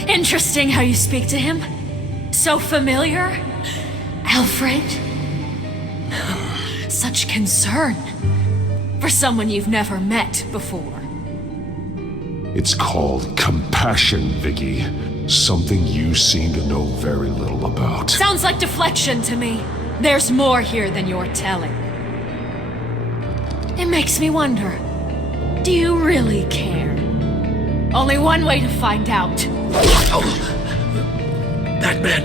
Interesting how you speak to him. So familiar. Alfred. Such concern. For someone you've never met before. It's called compassion, Vicky. Something you seem to know very little about. Sounds like deflection to me. There's more here than you're telling. It makes me wonder. Do you really care? Only one way to find out. That man,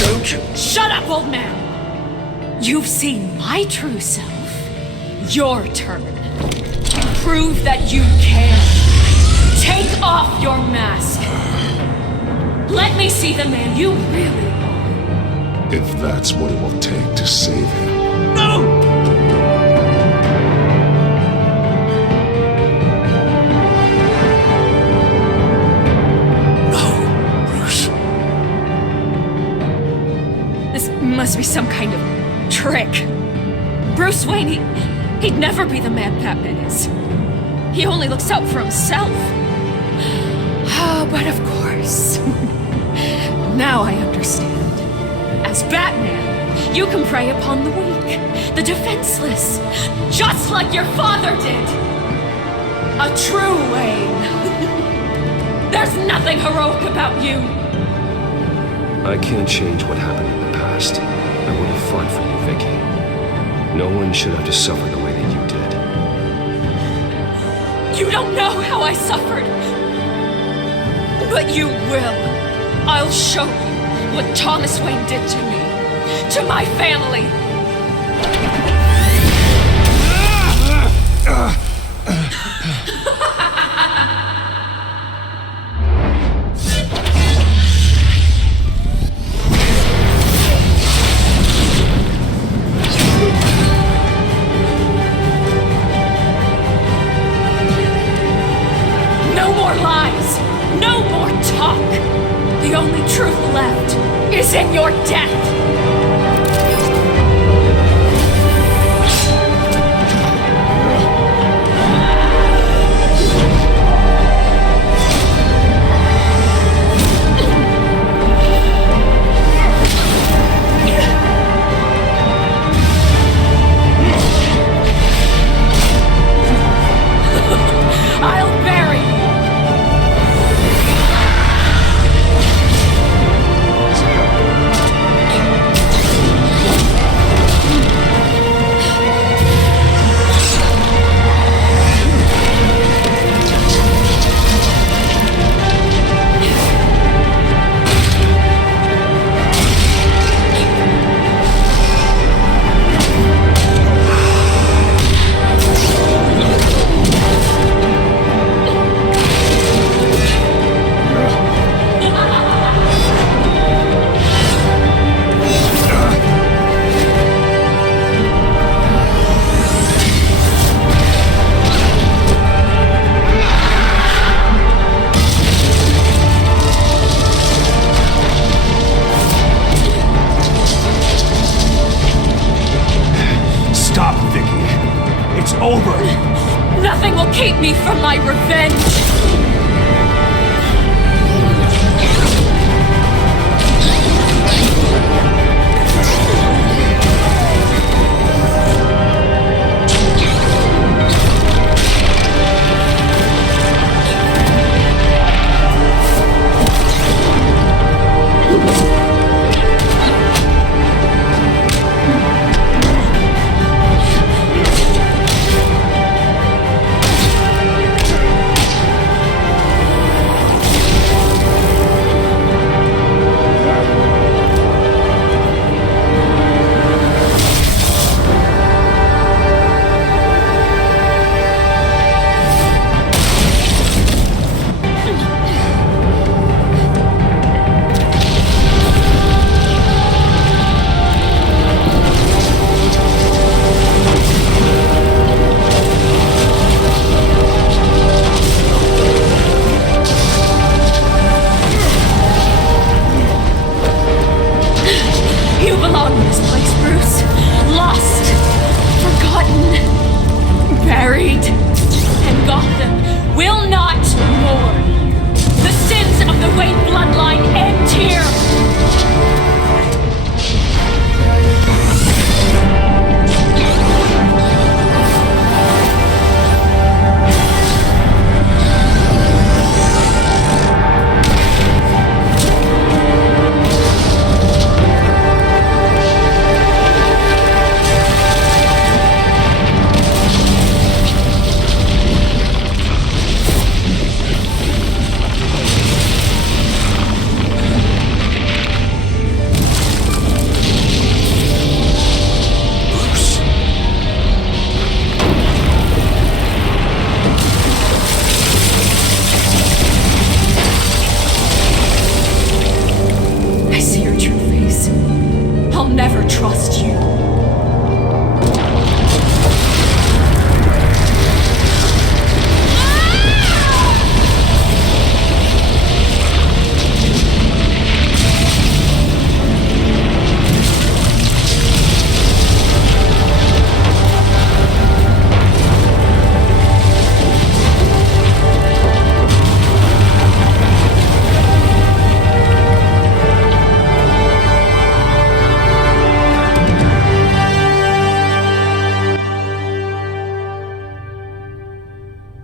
don't you? Shut up, old man! You've seen my true self. Your turn. Prove that you care. Take off your mask. Let me see the man you really are. If that's what it will take to save him. No! Must be some kind of trick. Bruce Wayne, he'd never be the man Batman is. He only looks out for himself. But of course. Now I understand. As Batman, you can prey upon the weak, the defenseless, just like your father did. A true Wayne. There's nothing heroic about you. I can't change what happened in the past. I would have fought for you, Vicky. No one should have to suffer the way that you did. You don't know how I suffered. But you will. I'll show you what Thomas Wayne did to me. To my family. The only truth left is in your death! I'll bury you! Nothing will keep me from my revenge!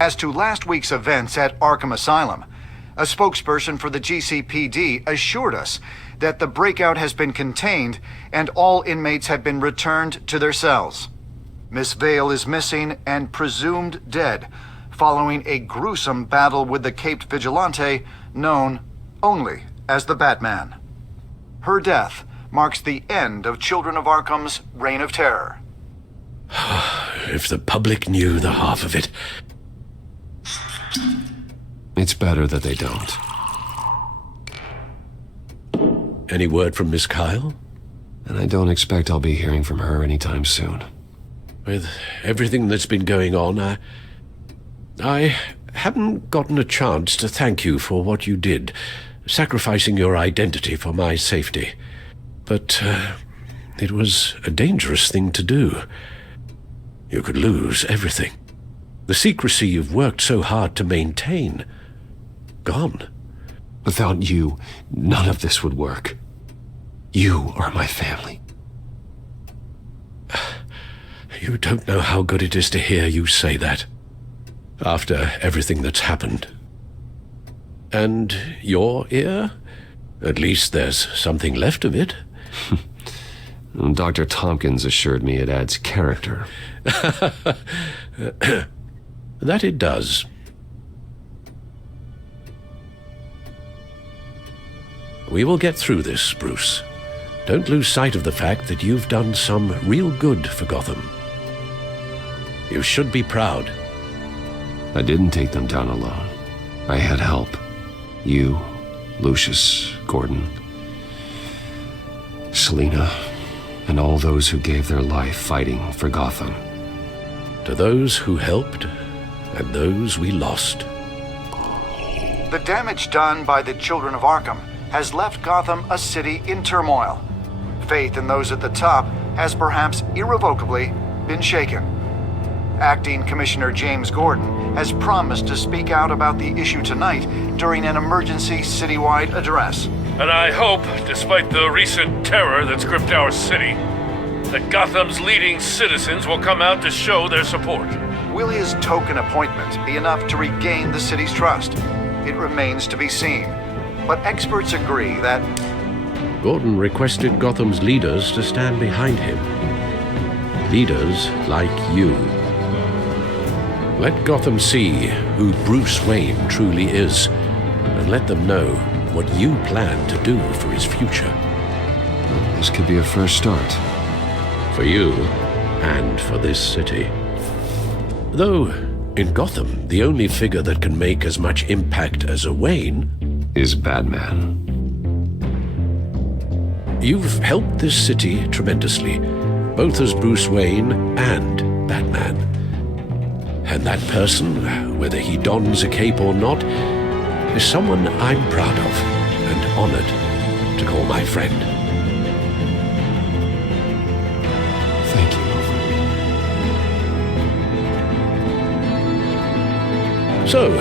As to last week's events at Arkham Asylum, a spokesperson for the GCPD assured us that the breakout has been contained and all inmates have been returned to their cells. Miss Vale is missing and presumed dead, following a gruesome battle with the caped vigilante known only as the Batman. Her death marks the end of Children of Arkham's reign of terror. If the public knew the half of it. It's better that they don't. Any word from Miss Kyle? And I don't expect I'll be hearing from her anytime soon. With everything that's been going on, I haven't gotten a chance to thank you for what you did, sacrificing your identity for my safety. But it was a dangerous thing to do. You could lose everything. The secrecy you've worked so hard to maintain. Gone. Without you, none of this would work. You are my family. You don't know how good it is to hear you say that. After everything that's happened. And your ear? At least there's something left of it. Dr. Tompkins assured me it adds character. That it does. We will get through this, Bruce. Don't lose sight of the fact that you've done some real good for Gotham. You should be proud. I didn't take them down alone. I had help. You, Lucius, Gordon, Selina, and all those who gave their life fighting for Gotham. To those who helped, and those we lost. The damage done by the Children of Arkham has left Gotham a city in turmoil. Faith in those at the top has perhaps irrevocably been shaken. Acting Commissioner James Gordon has promised to speak out about the issue tonight during an emergency citywide address. And I hope, despite the recent terror that's gripped our city, that Gotham's leading citizens will come out to show their support. Will his token appointment be enough to regain the city's trust? It remains to be seen. But experts agree that Gordon requested Gotham's leaders to stand behind him. Leaders like you. Let Gotham see who Bruce Wayne truly is, and let them know what you plan to do for his future. This could be a first start. For you, and for this city. Though, in Gotham, the only figure that can make as much impact as a Wayne is Batman. You've helped this city tremendously, both as Bruce Wayne and Batman. And that person, whether he dons a cape or not, is someone I'm proud of and honored to call my friend. Thank you. So,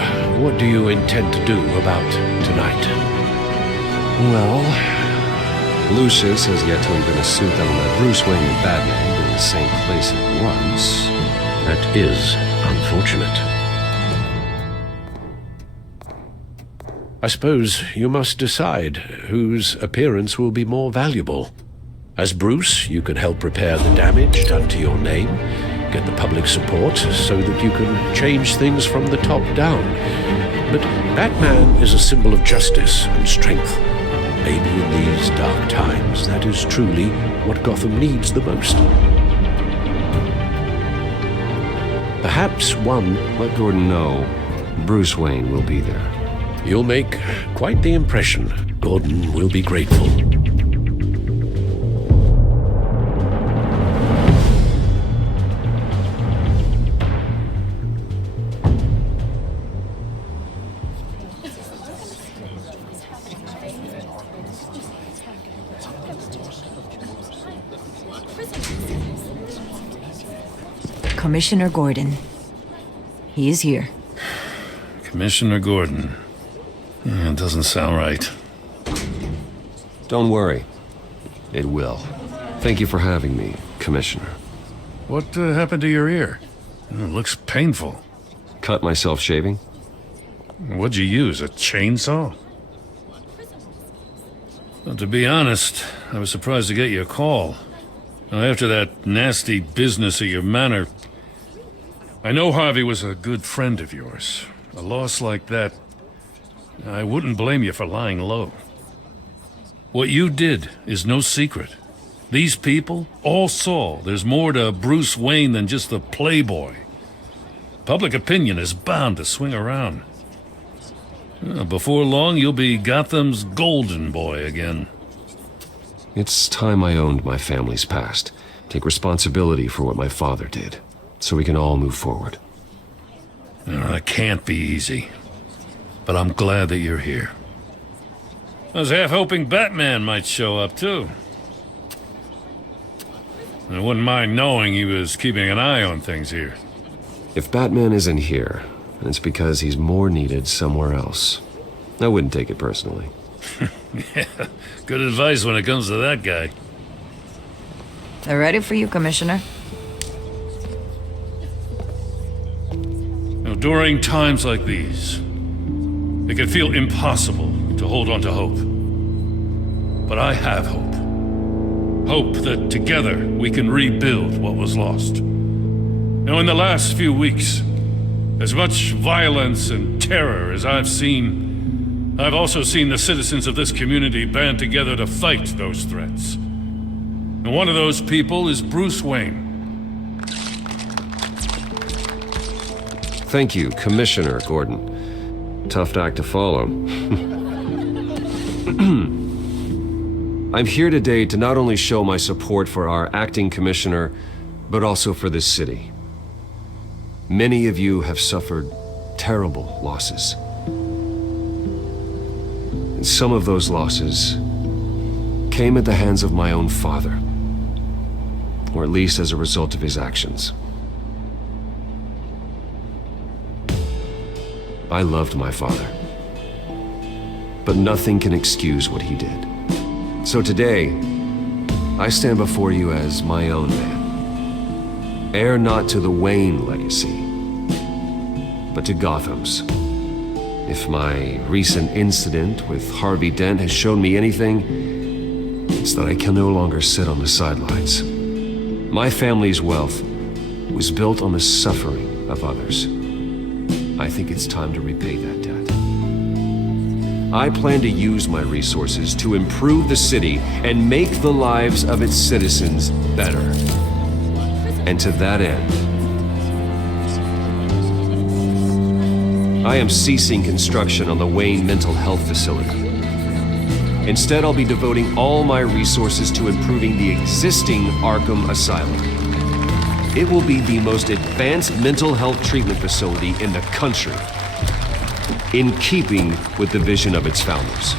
what do you intend to do about tonight? Well, Lucius has yet to invent a suit that'll let Bruce Wayne and Batman be in the same place at once. That is unfortunate. I suppose you must decide whose appearance will be more valuable. As Bruce, you can help repair the damage done to your name, get the public support so that you can change things from the top down. But Batman is a symbol of justice and strength. Maybe in these dark times, that is truly what Gotham needs the most. Perhaps one... Let Gordon know Bruce Wayne will be there. You'll make quite the impression. Gordon will be grateful. Commissioner Gordon. He is here. Commissioner Gordon. It doesn't sound right. Don't worry. It will. Thank you for having me, Commissioner. What happened to your ear? It looks painful. Cut myself shaving? What'd you use, a chainsaw? Well, to be honest, I was surprised to get your call. Now, after that nasty business at your manor, I know Harvey was a good friend of yours. A loss like that, I wouldn't blame you for lying low. What you did is no secret. These people all saw there's more to Bruce Wayne than just the playboy. Public opinion is bound to swing around. Before long, you'll be Gotham's golden boy again. It's time I owned my family's past. Take responsibility for what my father did, so we can all move forward. It can't be easy. But I'm glad that you're here. I was half hoping Batman might show up, too. I wouldn't mind knowing he was keeping an eye on things here. If Batman isn't here, it's because he's more needed somewhere else. I wouldn't take it personally. Yeah, good advice when it comes to that guy. They're ready for you, Commissioner. During times like these, it can feel impossible to hold on to hope. But I have hope. Hope that together we can rebuild what was lost. In the last few weeks, as much violence and terror as I've seen, I've also seen the citizens of this community band together to fight those threats. And one of those people is Bruce Wayne. Thank you, Commissioner Gordon. Tough act to follow. I'm here today to not only show my support for our acting commissioner, but also for this city. Many of you have suffered terrible losses. And some of those losses came at the hands of my own father, or at least as a result of his actions. I loved my father. But nothing can excuse what he did. So today, I stand before you as my own man. Heir not to the Wayne legacy, but to Gotham's. If my recent incident with Harvey Dent has shown me anything, it's that I can no longer sit on the sidelines. My family's wealth was built on the suffering of others. I think it's time to repay that debt. I plan to use my resources to improve the city and make the lives of its citizens better. And to that end, I am ceasing construction on the Wayne Mental Health Facility. Instead, I'll be devoting all my resources to improving the existing Arkham Asylum. It will be the most advanced mental health treatment facility in the country, in keeping with the vision of its founders.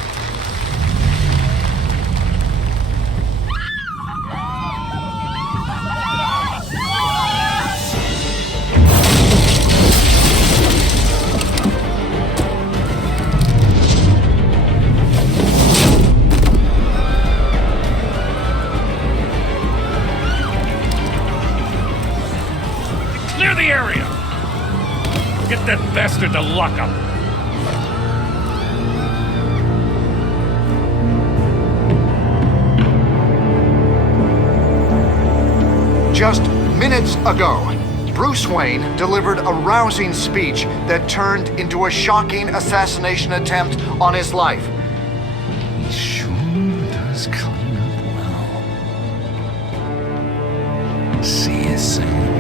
Clear the area! Get that bastard to lock up! Just minutes ago, Bruce Wayne delivered a rousing speech that turned into a shocking assassination attempt on his life. He sure does clean up well. See you soon.